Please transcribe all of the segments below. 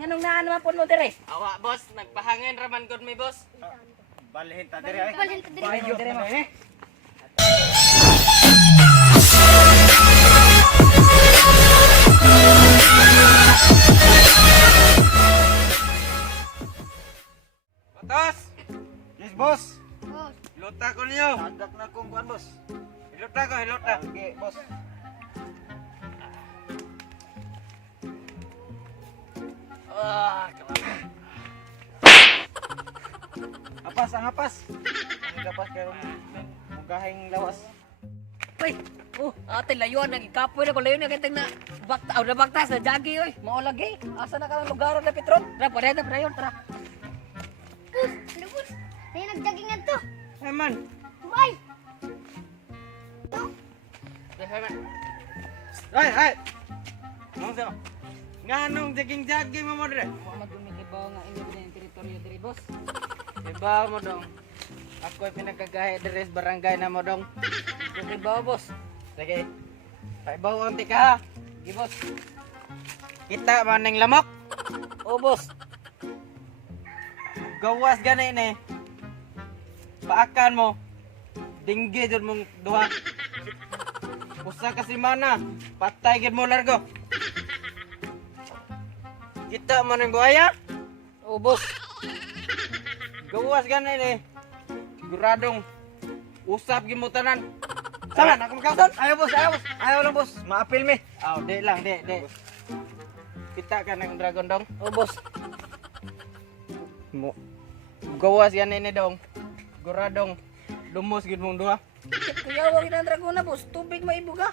nganong naan naman po mo dire? Awa, boss. Nagpahangin raman gud mi, boss. Balhin ta dire ay. Balhin ta dire. Bayo dire mo. Botos! Yes, boss. Boss. Hilota ko niyo. Tagak na kong kuan, boss. Hilota ko, hilota. Okay, boss. Apas, ang apas. Ang apas kayo mugahing lawas. Uy, ate layuan nagikapoy na ko layon na kitang na bakta na bakta sa jagi oy. Mao lagi. Asa na ka ng lugar na Petron? Tara, pareda prayon tara. Boss, ano boss? May nagjagingan to. Hey, man. Bye. Hey, man. Ay, ay! Nung sa... Nga nung jaging-jaging mo mo dire. Wa magdumigibaw nga inyo din teritoryo diri, boss. Iba mo dong. Ako'y pinagkagahe dire sa barangay na mo dong. Gibaw, boss. Sige. Paibaw onti ka ha. Sige, boss. Kita man ng lamok. Oh, boss. Gawas gani ni. Paakan mo. Dinggi jud mong duha. Usa ka semana, patay gid mo largo. Kita man ng buhaya. Oh, boss. Gawas gani ni. Siguradong usap gid mo tanan. Saman ako magkauson. Ayaw, boss. Ayaw, boss. Ayaw lang, boss. Maapil mi. Aw, di lang, di. Kita ka ng dragon dong. Oh, boss. Mo. Gawas gani ni dong. Guradong lumos gid mong duha. Kuya, wag na dragona, boss. Tubig maibuga.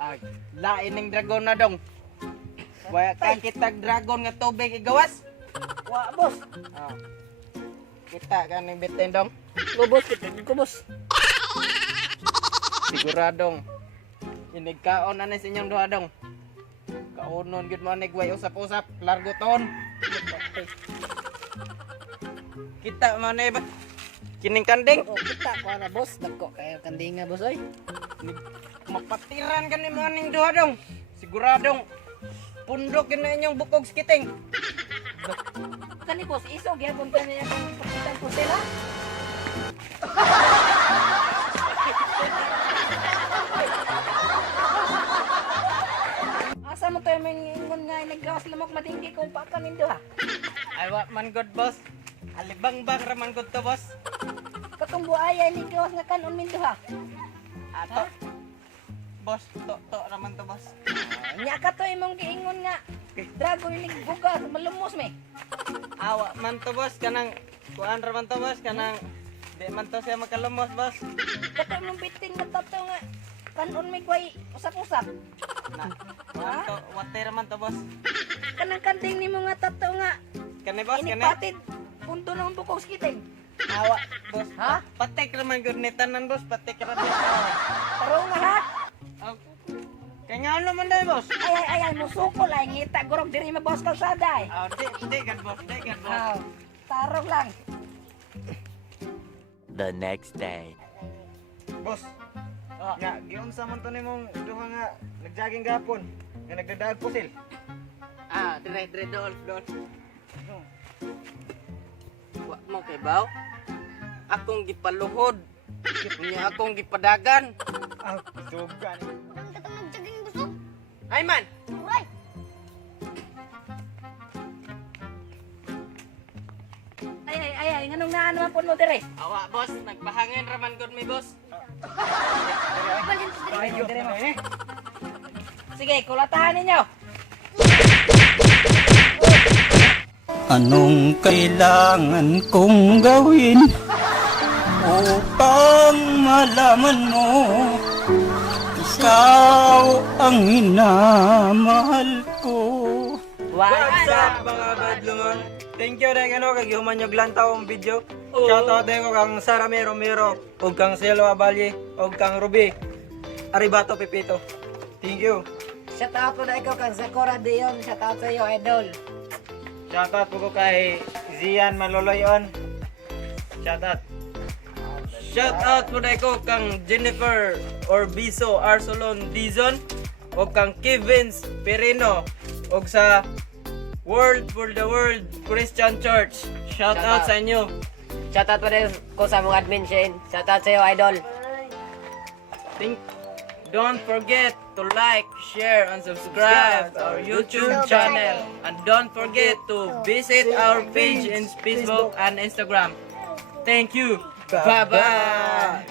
Ah, lain ng dragon na dong. Waya ka kitag dragon nga tubig igawas. Wa, boss. Ah. Kita ka ng bitin dong. Oh, boss, kitagin ko, boss. Siguradong inigkaon na sa inyong duha dong. Kaunon gid mo nigway usap-usap largo taon. Kita man ba? Kining kanding. Oh, kita ko na, boss. Dagko kayo kandinga, boss, oy. Mapatiran ka ni mga ning duha dong. Siguradong pundok yun na inyong bukog skiting. Kani, boss, iso, gyapon ka niya kung pakitan ko sila. Asa mo tayo may ingon nga naggawas lamok matinggi kung pa kanindo ha? Ay wa man good boss. Alibang-bang raman good to boss. Katong buaya ni gawas nga kanon mindo ha? Ato. Boss, to raman to boss. Nya ka to imong giingon nga dragon ni buga malumos me. Awa man to boss kanang kuan raman to boss kanang di man to siya makalumos boss. Kato imong bitin nga tato nga kanon may kway usap-usap. Na, kuan to water raman to boss. Kanang kanding nimo nga tato nga Kani boss, kani. inipatid punto ng bukog skiting. Awa boss. Ha? Patik raman good ni tanan boss, patik raman. Taro nga ha? Ah, kaya nga ano man dahil boss? Ay, musukol ay ngita gurog diri mabawas kalsada eh. Ah, di gan boss, di gan boss. Aw, tarong lang. The next day. Boss. Ah. Nga, giunsa man to nimong duha nga nagjaging gapon. Nga nagdadaag pusil. Ah, dire doon. Wa mo kay baw. Akong gipaluhod. Nya akong gipadagan. Ah, sugan. Ang katong nagjaging gusto. Ay man, Bye. Ay, nganong naan naman po mo dire? awa boss, nagpahangin raman gud mi boss. Balhin ta dire. Bayo dire mo. Sige, kulatahan ninyo. Anong kailangan kong gawin upang malaman mo ikaw ang minamahal ko? What's up mga badlungon? Thank you dahil kay human yung lantaw ang video. Shoutout dahil ko kang Sara Romero, o kang Cielo Abalye, o kang Ruby Aribato Pepito. Thank you. Shout out ko na ikaw kang Sakura Dion. Shout out sa iyo, idol. Shoutout po ko kay Zian Maloloyon. Shoutout. Shout out po dahil ko kang Jennifer Orbizo Arsolon Dizon, o kang Kevins Perino, o sa World for the World Christian Church. Shout out sa inyo. Shoutout pa rin ko sa mga admin, Shane. Shoutout sa'yo, idol. Don't forget to like, share, and subscribe to our YouTube channel. And don't forget to visit our page in Facebook and Instagram. Thank you. Bye-bye.